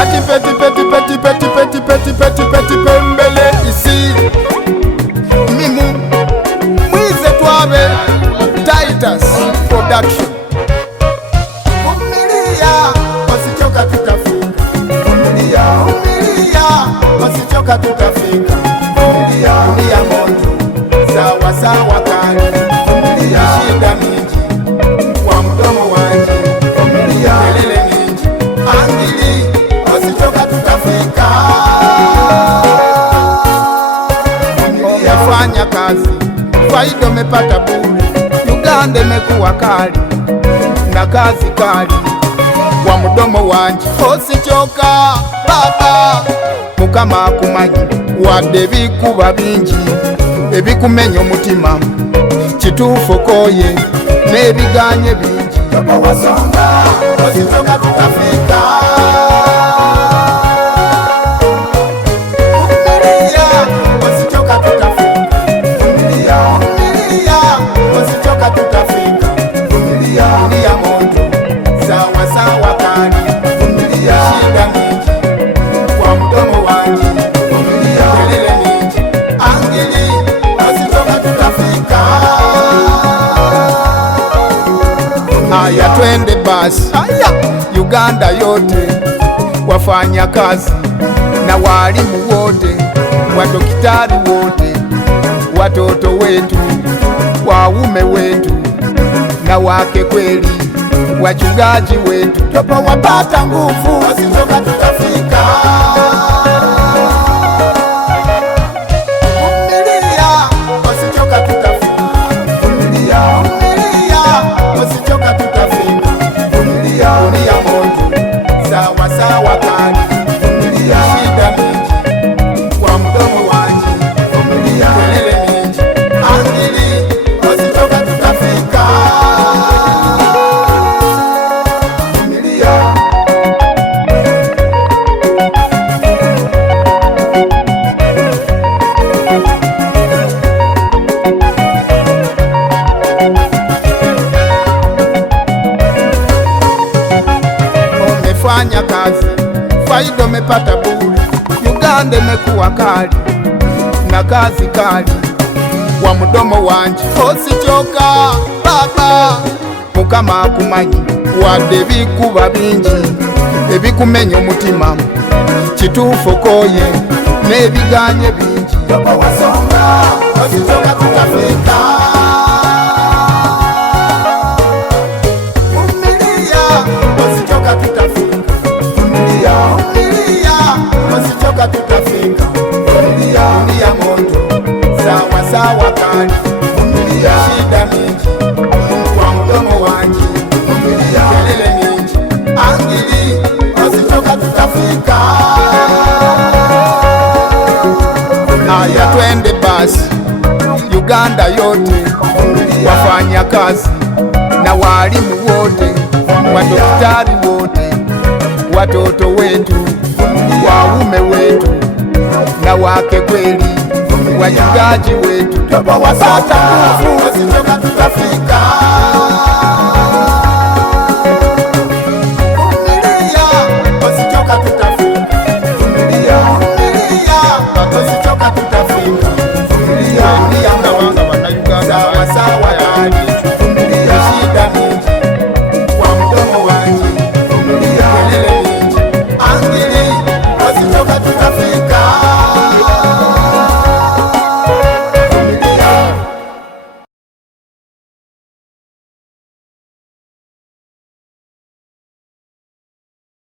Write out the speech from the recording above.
Ati peti pembele isi mimu mwize twabe Titus Production. Vumilia wasichoka tutafika, vumilia wasichoka tutafika, vumilia dunia moto sawa sawa kali, vumilia shida mingi kwa mdomo wanje, vumilia kelele mingi angili wasichoka tutafika. Umefanya kazi faida umepata bure, Uganda imekuwa kali na kazi kali kwa mdomo wanje, osichoka baba mukama akumanyi wadde bikuba bingi ebikumenya omutima kituufu koye n'ebiganye bingi baba wasonga osichoka tutafika. Aya twende basi, Uganda yote wafanya kazi na walimu wote, wadokitari wote, watoto wetu, waume wetu na wake kweli, wachungaji wetu, topa wapata nguvu, wasichoka tutafika. Fanya kazi faida umepata bure, Uganda imekuwa kali na kazi kali kwa mdomo wanje, osichoka baba mukama akumanyi wadde bikuba bingi ebikumenya omutima kituufu koye n'ebiganye bingi baba wasonga osichoka tutafika. Tutafika dunia moto sawa sawa kali, vumilia shida mingi kwa mdomo wanje, vumilia kelele mingi angili wasichoka tutafika. Aya twende basi, Uganda yote wafanya kazi na walimu wote, wadokitari wote, watoto wetu, waume wetu na wake kweli, wachungaji wetu, topa wasata nguvu, wasichoka tutafika. Vumilia wasichoka tutafika, vumilia wasichoka tutafika, vumilia sawa sawa kali, vumilia shida mingi kwa mdomo wanje, vumilia kelele mingi angeli